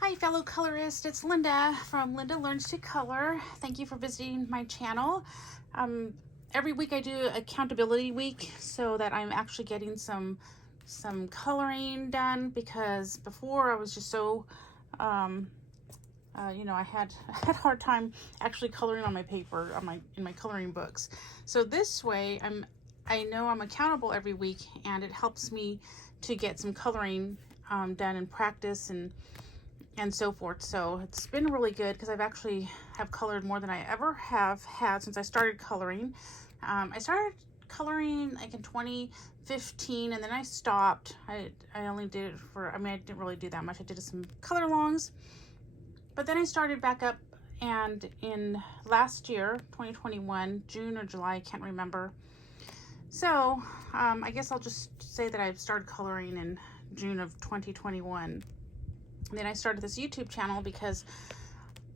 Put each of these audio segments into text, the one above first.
Hi fellow colorist, it's Linda from Linda Learns to Color. Thank you for visiting my channel. Every week I do accountability week so that I'm actually getting some coloring done, because before I was just so I had a hard time actually coloring on my paper, in my coloring books. So this way I know I'm accountable every week, and it helps me to get some coloring done in practice and so forth. So it's been really good because I've actually have colored more than I ever have had since I started coloring. I started coloring like in 2015, and then I stopped. I only did it for, I didn't really do that much. I did some color alongs, but then I started back up, and in last year, 2021, June or July, I can't remember. So I guess I'll just say that I've started coloring in June of 2021. And then I started this YouTube channel because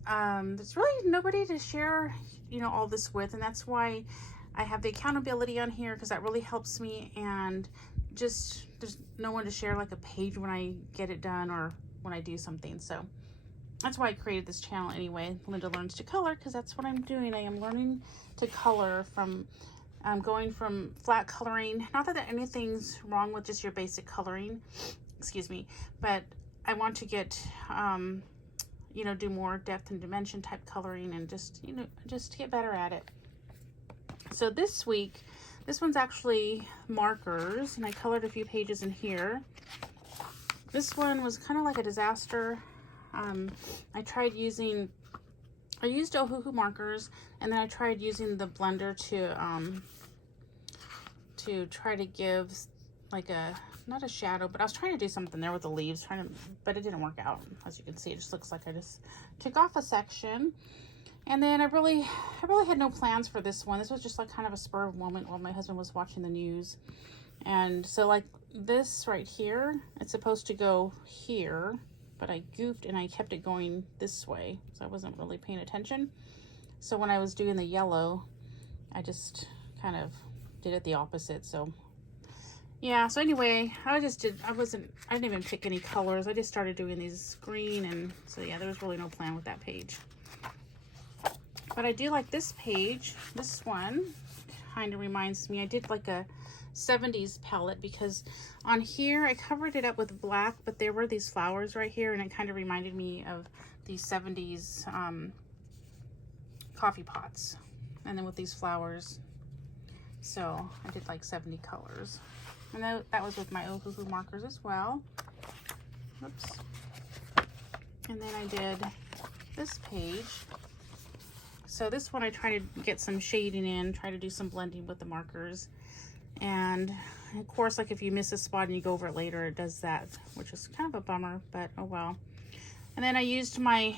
there's really nobody to share, all this with, and that's why I have the accountability on here, because that really helps me. And just there's no one to share like a page when I get it done or when I do something. So that's why I created this channel anyway, Linda Learns to Color, because that's what I'm doing. I am learning to color from going from flat coloring. Not that anything's wrong with just your basic coloring, excuse me, but I want to get, do more depth and dimension type coloring, and just to get better at it. So this week, this one's actually markers, and I colored a few pages in here. This one was kind of like a disaster. I used Ohuhu markers, and then I tried using the blender to try to give like not a shadow, but I was trying to do something there with the leaves, but it didn't work out. As you can see, it just looks like I just took off a section. And then I really had no plans for this one. This was just like kind of a spur of moment while my husband was watching the news. And so like this right here, it's supposed to go here, but I goofed and I kept it going this way, so I wasn't really paying attention. So when I was doing the yellow, I just kind of did it the opposite. So yeah, so anyway, I didn't even pick any colors. I just started doing these green, and so yeah, there was really no plan with that page. But I do like this page. This one kind of reminds me, I did like a 70s palette, because on here I covered it up with black, but there were these flowers right here, and it kind of reminded me of these 70s coffee pots, and then with these flowers. So I did like 70 colors. And that was with my Ohuhu markers as well. Oops. And then I did this page. So this one I try to get some shading in, try to do some blending with the markers. And of course, like if you miss a spot and you go over it later, it does that, which is kind of a bummer, but oh well. And then I used my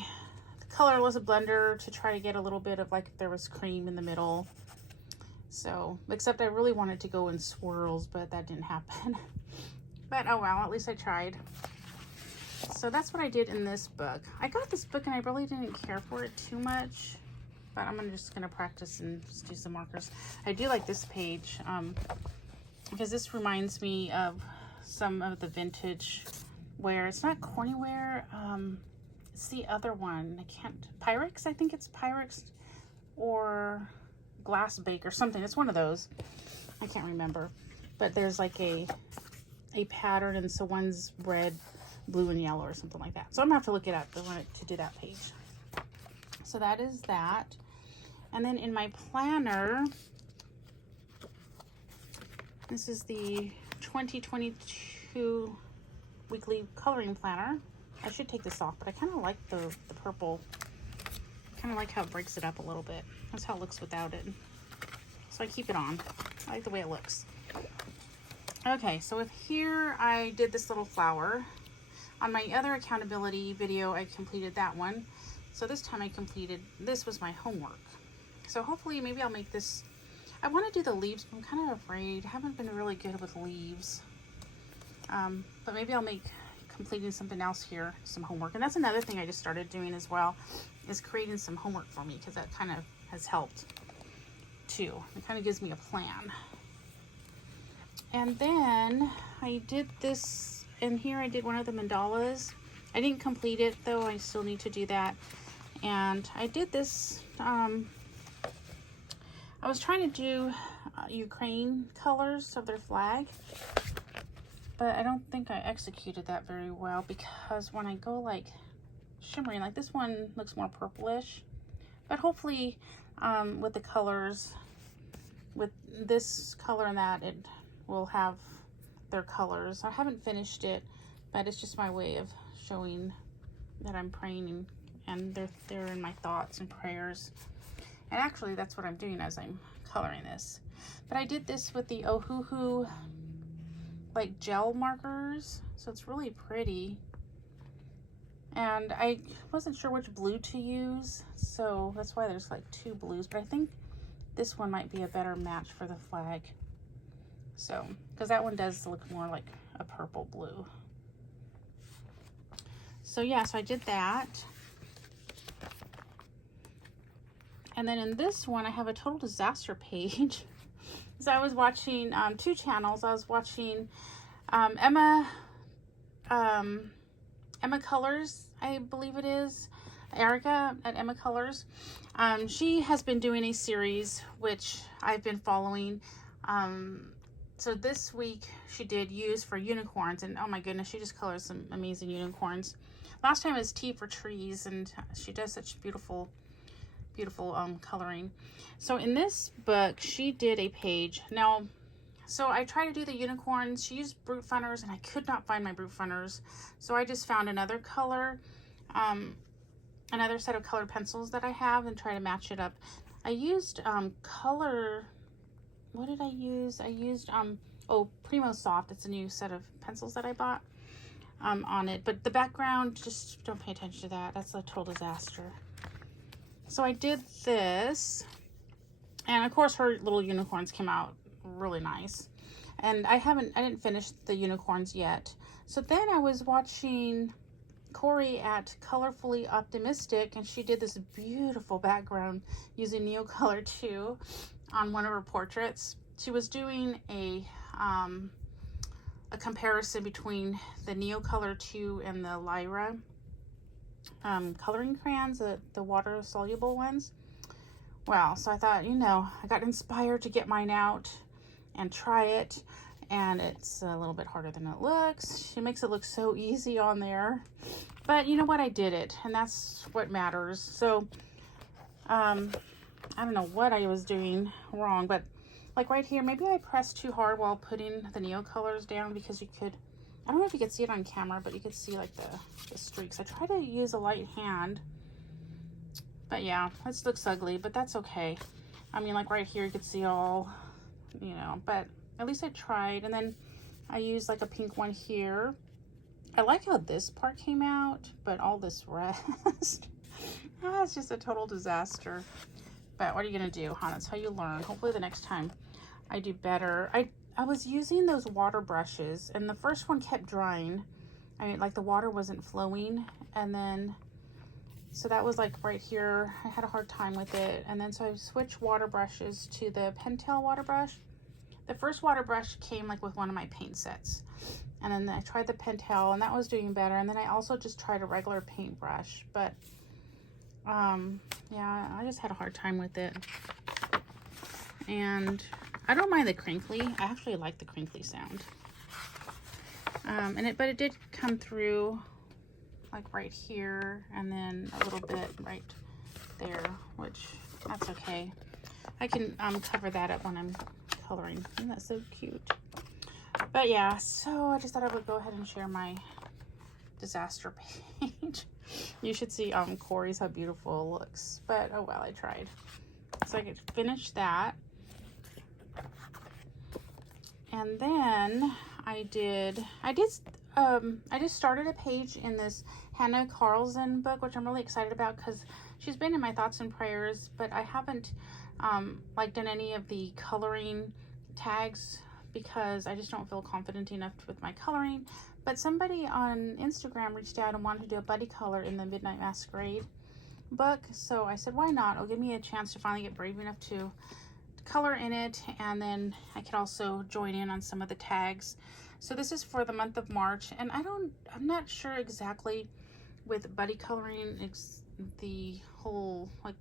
colorless blender to try to get a little bit of like if there was cream in the middle. So, except I really wanted to go in swirls, but that didn't happen. But oh well, at least I tried. So that's what I did in this book. I got this book and I really didn't care for it too much, but I'm just gonna practice and just do some markers. I do like this page because this reminds me of some of the vintage wear. It's not corny wear. It's the other one. Pyrex. I think it's Pyrex or Glass Bake or something. It's one of those. I can't remember. But there's like a pattern, and so one's red, blue, and yellow or something like that. So I'm gonna have to look it up to do that page. So that is that. And then in my planner, this is the 2022 weekly coloring planner. I should take this off, but I kind of like the purple. Kind of like how it breaks it up a little bit. That's how it looks without it. So I keep it on. I like the way it looks. Okay, so with here I did this little flower. On my other accountability video, I completed that one. So this time this was my homework. So hopefully maybe I'll make this. I want to do the leaves, but I'm kind of afraid. I haven't been really good with leaves. But maybe I'll make completing something else here some homework. And that's another thing I just started doing as well, is creating some homework for me, because that kind of has helped too. It kind of gives me a plan. And then I did this, and here I did one of the mandalas. I didn't complete it though. I still need to do that. And I did this, I was trying to do Ukraine colors of their flag, but I don't think I executed that very well, because when I go like shimmering, like this one looks more purplish, but hopefully with the colors, with this color and that, it will have their colors. I haven't finished it, but it's just my way of showing that I'm praying, and they're in my thoughts and prayers. And actually that's what I'm doing as I'm coloring this. But I did this with the Ohuhu like gel markers, so it's really pretty. And I wasn't sure which blue to use, so that's why there's like two blues, but I think this one might be a better match for the flag. So, because that one does look more like a purple blue. So yeah, so I did that. And then in this one, I have a total disaster page. So I was watching two channels. I was watching Emma Colors, I believe it is. Erica at Emma Colors. She has been doing a series which I've been following. So this week she did Use for Unicorns, and oh my goodness, she just colors some amazing unicorns. Last time was T for Trees, and she does such beautiful coloring. So in this book, she did a page. Now, so I tried to do the unicorns. She used Brute Funners, and I could not find my Brute Funners. So I just found another color, another set of colored pencils that I have, and try to match it up. I used color, what did I use? I used, oh, Primo Soft. It's a new set of pencils that I bought on it. But the background, just don't pay attention to that. That's a total disaster. So I did this, and of course her little unicorns came out really nice. And I didn't finish the unicorns yet. So then I was watching Corey at Colorfully Optimistic, and she did this beautiful background using Neocolor 2 on one of her portraits. She was doing a comparison between the Neocolor 2 and the Lyra coloring crayons, the water soluble ones. Wow, so I thought, you know, I got inspired to get mine out and try it, and it's a little bit harder than it looks. She makes it look so easy on there, but you know what, I did it, and that's what matters. So I don't know what I was doing wrong, but like right here, maybe I pressed too hard while putting the Neocolors down, because you could, I don't know if you could see it on camera, but you could see like the streaks. I try to use a light hand, but yeah, this looks ugly, but that's okay. I mean, like right here, you could see all, you know, but at least I tried. And then I used like a pink one here. I like how this part came out, but all this rest, it's just a total disaster. But what are you gonna do, huh? That's how you learn. Hopefully the next time I do better. I was using those water brushes, and the first one kept drying. I mean, like the water wasn't flowing, and then, so that was like right here. I had a hard time with it. And then so I switched water brushes to the Pentel water brush. The first water brush came like with one of my paint sets. And then I tried the Pentel, and that was doing better. And then I also just tried a regular paintbrush, but yeah, I just had a hard time with it. And I don't mind the crinkly. I actually like the crinkly sound. But it did come through like right here, and then a little bit right there, which that's okay. I can cover that up when I'm coloring. Isn't that so cute? But yeah, so I just thought I would go ahead and share my disaster page. You should see Corey's, how beautiful it looks. But oh well, I tried. So I could finish that. And then I just started a page in this Hannah Carlson book, which I'm really excited about, because she's been in my thoughts and prayers, but I haven't like done any of the coloring tags because I just don't feel confident enough with my coloring. But somebody on Instagram reached out and wanted to do a buddy color in the Midnight Masquerade book. So I said, why not? It'll give me a chance to finally get brave enough to color in it, and then I could also join in on some of the tags. So this is for the month of March, and I'm not sure exactly with buddy coloring, it's the whole like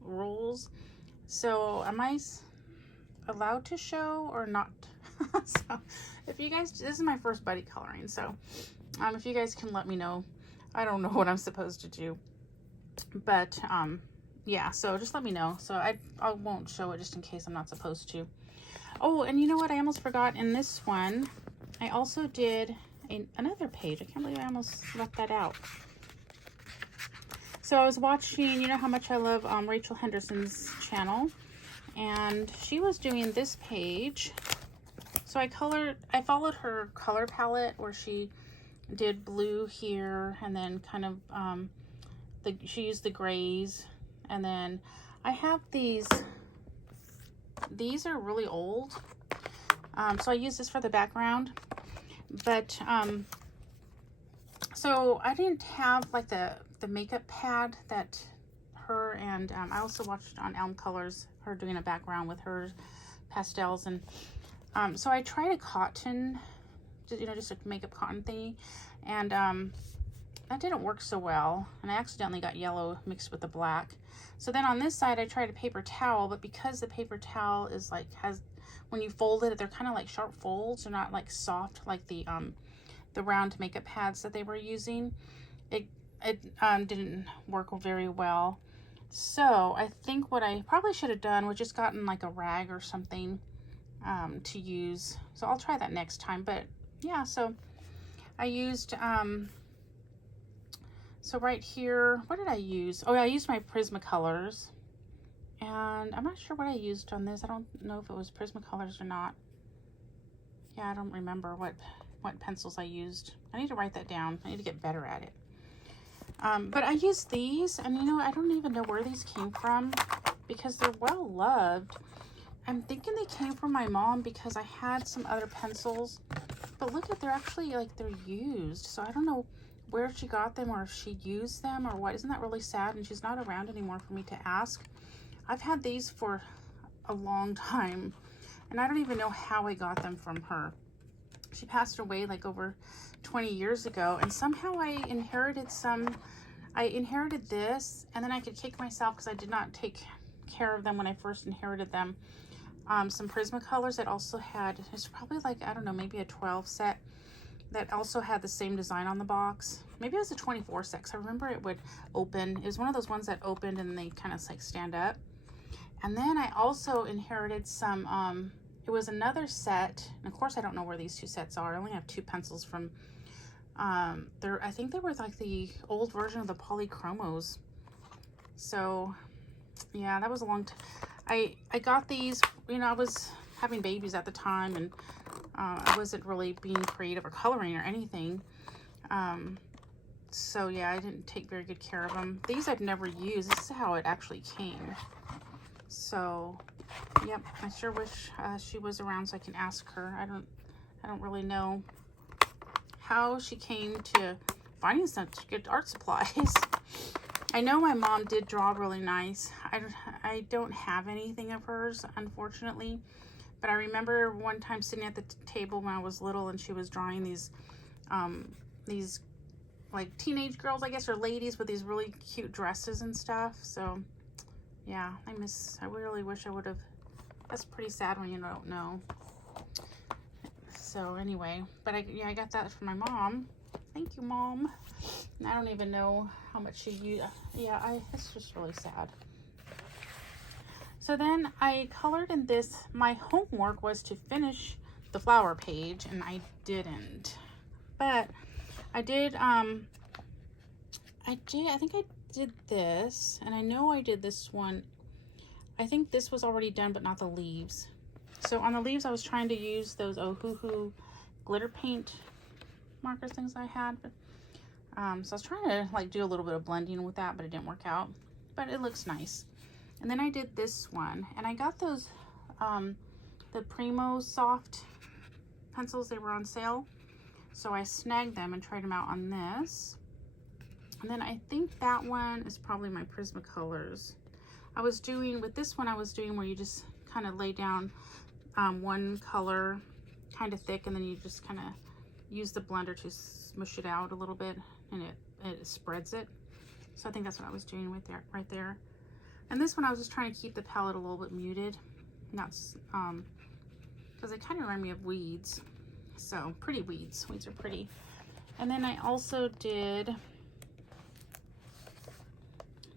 rules. So am I allowed to show or not? So if you guys, this is my first buddy coloring, so if you guys can let me know. I don't know what I'm supposed to do, but yeah, so just let me know. So I won't show it just in case I'm not supposed to. Oh, and you know what, I almost forgot, in this one I also did another page. I can't believe I almost left that out. So I was watching, you know how much I love Rachel Henderson's channel, and she was doing this page. So I followed her color palette where she did blue here, and then kind of she used the grays, and then I have these are really old, so I use this for the background, but so I didn't have like the makeup pad that her, and I also watched on Elm Colors her doing a background with her pastels, and so I tried a cotton, you know, just a makeup cotton thingy, and that didn't work so well, and I accidentally got yellow mixed with the black. So then on this side I tried a paper towel, but because the paper towel is like, when you fold it, they're kind of like sharp folds. They're not like soft like the round makeup pads that they were using. It didn't work very well. So I think what I probably should have done was just gotten like a rag or something to use. So I'll try that next time. But yeah, so I used so right here, what did I use? Oh, I used my Prismacolors, and I'm not sure what I used on this. I don't know if it was Prismacolors or not. Yeah, I don't remember what pencils I used. I need to write that down. I need to get better at it. But I used these, and you know, I don't even know where these came from because they're well loved. I'm thinking they came from my mom because I had some other pencils, but look at, they're actually like, they're used. So I don't know where she got them or if she used them or what. Isn't that really sad? And she's not around anymore for me to ask. I've had these for a long time, and I don't even know how I got them from her. She passed away like over 20 years ago, and somehow I inherited some. I inherited this, and then I could kick myself because I did not take care of them when I first inherited them. Some Prismacolors that also had, it's probably like, I don't know, maybe a 12 set that also had the same design on the box. Maybe it was a 24 set, 'cause I remember it would open. It was one of those ones that opened and they kind of like stand up. And then I also inherited some, it was another set, and of course I don't know where these two sets are. I only have two pencils from, I think they were like the old version of the Polychromos. So yeah, that was a long time. I got these, you know, I was having babies at the time, and I wasn't really being creative or coloring or anything. So yeah, I didn't take very good care of them. These I've never used. This is how it actually came. So yep, I sure wish she was around so I can ask her. I don't really know how she came to finding such good art supplies. I know my mom did draw really nice. I don't have anything of hers, unfortunately, but I remember one time sitting at the table when I was little, and she was drawing these like teenage girls, I guess, or ladies with these really cute dresses and stuff. So yeah, I really wish I would have. That's pretty sad when you don't know. So anyway, but I got that from my mom. Thank you, Mom. And I don't even know how much she used. Yeah, it's just really sad. So then I colored in this. My homework was to finish the flower page, and I didn't. But I did, I think I did this, and I know I did this one. I think this was already done, but not the leaves. So on the leaves, I was trying to use those Ohuhu glitter paint markers things I had. But, so I was trying to like do a little bit of blending with that, but it didn't work out. But it looks nice. And then I did this one, and I got those, the Primo Soft pencils. They were on sale. So I snagged them and tried them out on this. And then I think that one is probably my Prismacolors. With this one I was doing where you just kind of lay down one color kind of thick, and then you just kind of use the blender to smush it out a little bit, and it spreads it. So I think that's what I was doing right there. And this one I was just trying to keep the palette a little bit muted, not because they kind of remind me of weeds. So pretty weeds. Weeds are pretty. And then I also did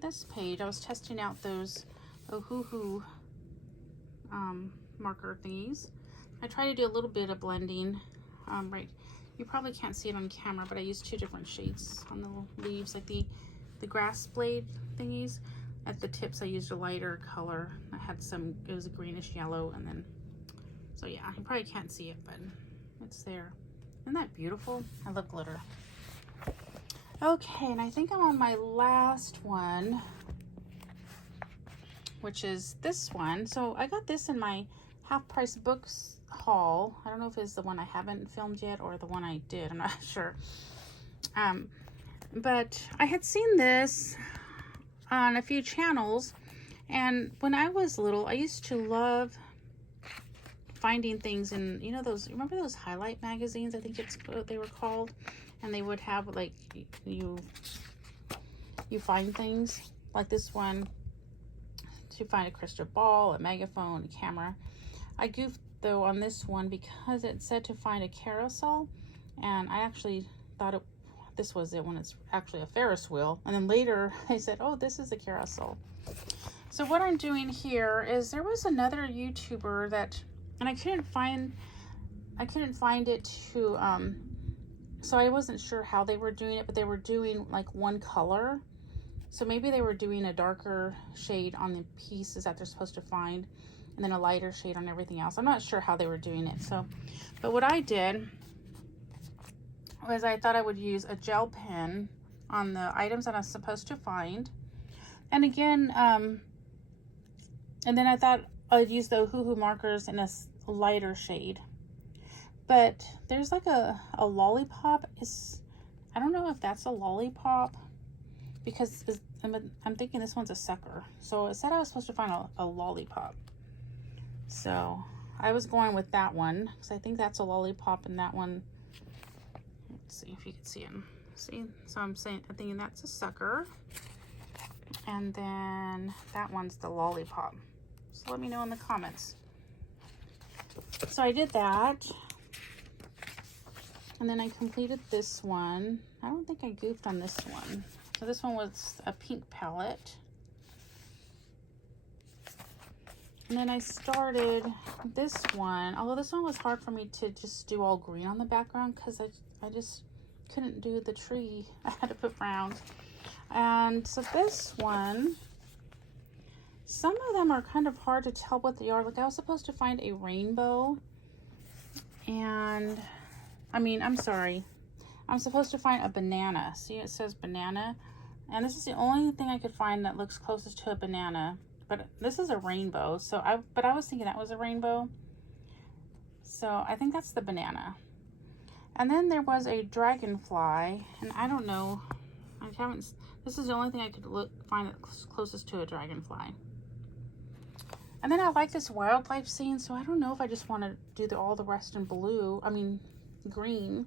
this page. I was testing out those Ohuhu marker thingies. I try to do a little bit of blending. Right, you probably can't see it on camera, but I used 2 different shades on the leaves, like the grass blade thingies. At the tips I used a lighter color. I had some, it was a greenish yellow, and then, so yeah, you probably can't see it, but it's there. Isn't that beautiful? I love glitter. Okay, and I think I'm on my last one, which is this one. So I got this in my half-price books haul. I don't know if it's the one I haven't filmed yet or the one I did. I'm not sure. But I had seen this on a few channels, and when I was little, I used to love finding things in, you know, those, remember those highlight magazines? I think it's what they were called. And they would have, like, you find things like this one to find a crystal ball, a megaphone, a camera. I goofed though on this one because it said to find a carousel, and I actually thought this was it when it's actually a Ferris wheel. And then later I said, oh, this is a carousel. So what I'm doing here is, there was another YouTuber that, and I couldn't find it to so I wasn't sure how they were doing it, but they were doing like one color. So maybe they were doing a darker shade on the pieces that they're supposed to find, and then a lighter shade on everything else. I'm not sure how they were doing it. So, but what I did was I thought I would use a gel pen on the items that I was supposed to find. And again, and then I thought I'd use the Ohuhu markers in a lighter shade. But there's like a lollipop. I don't know if that's a lollipop, because I'm thinking this one's a sucker. So it said I was supposed to find a lollipop. So I was going with that one, because I think that's a lollipop, and that one, let's see if you can see him. See? So I'm thinking that's a sucker. And then that one's the lollipop. So let me know in the comments. So I did that. And then I completed this one. I don't think I goofed on this one. So this one was a pink palette. And then I started this one, although this one was hard for me to just do all green on the background, because I just couldn't do the tree. I had to put brown. And so this one, some of them are kind of hard to tell what they are. Like, I was supposed to find a rainbow, and I mean, I'm sorry, I'm supposed to find a banana. See, it says banana, and this is the only thing I could find that looks closest to a banana. But this is a rainbow, so I was thinking that was a rainbow. So I think that's the banana. And then there was a dragonfly, and I don't know, this is the only thing I could find that's closest to a dragonfly. And then I like this wildlife scene, so I don't know if I just want to do all the rest in blue, green,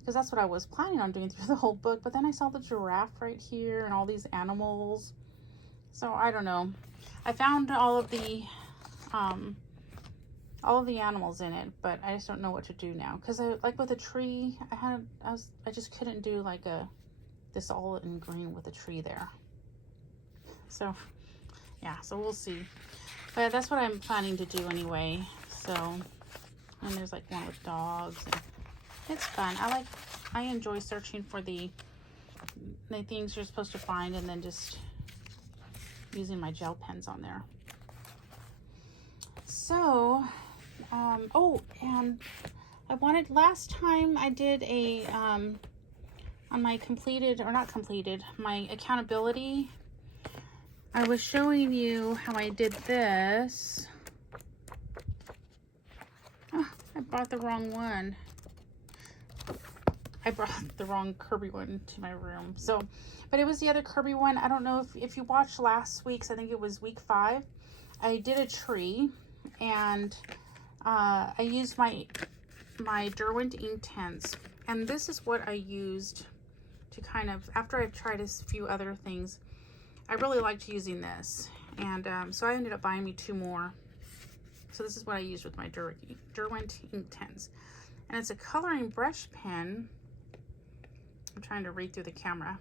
because that's what I was planning on doing through the whole book. But then I saw the giraffe right here and all these animals, so I don't know. I found all of the animals in it, but I just don't know what to do now, because I, like with a tree, I just couldn't do like this all in green with a tree there. So yeah, so we'll see, but that's what I'm planning to do anyway. So, and there's like one with dogs, and it's fun. I enjoy searching for the things you're supposed to find, and then just using my gel pens on there. So, oh, and I wanted, last time I did a, on my completed, or not completed, my accountability, I was showing you how I did this. Oh, I brought the wrong one. I brought the wrong Kerby one to my room. So, but it was the other Kerby one. I don't know if you watched last week's, I think it was week 5. I did a tree, and I used my my Derwent Inktense, and this is what I used to kind of, after I tried a few other things, I really liked using this, and so I ended up buying me 2 more. So this is what I used with my Derwent Inktense, and it's a coloring brush pen. I'm trying to read through the camera.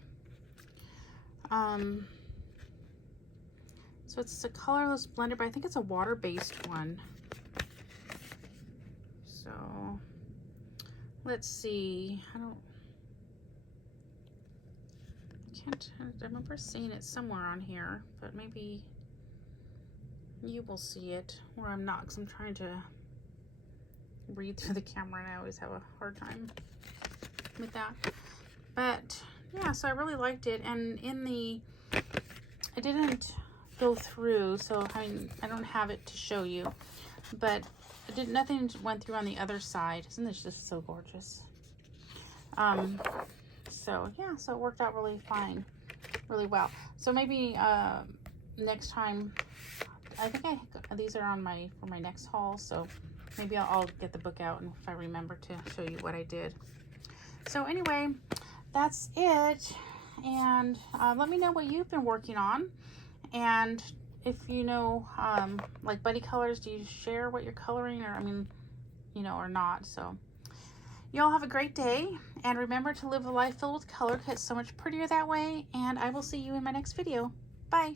So it's a colorless blender, but I think it's a water-based one. So let's see. I remember seeing it somewhere on here, but maybe you will see it, or I'm not, because I'm trying to read through the camera and I always have a hard time with that. But yeah, so I really liked it, and I didn't go through, so I don't have it to show you, but nothing went through on the other side. Isn't this just so gorgeous? So yeah, so it worked out really fine, really well. So maybe next time, I think these are on for my next haul, so maybe I'll get the book out and if I remember to show you what I did. So anyway, that's it, and let me know what you've been working on, and if you know, like buddy colors, do you share what you're coloring, or or not? So y'all have a great day, and remember to live a life filled with color, 'cause it's so much prettier that way, and I will see you in my next video. Bye.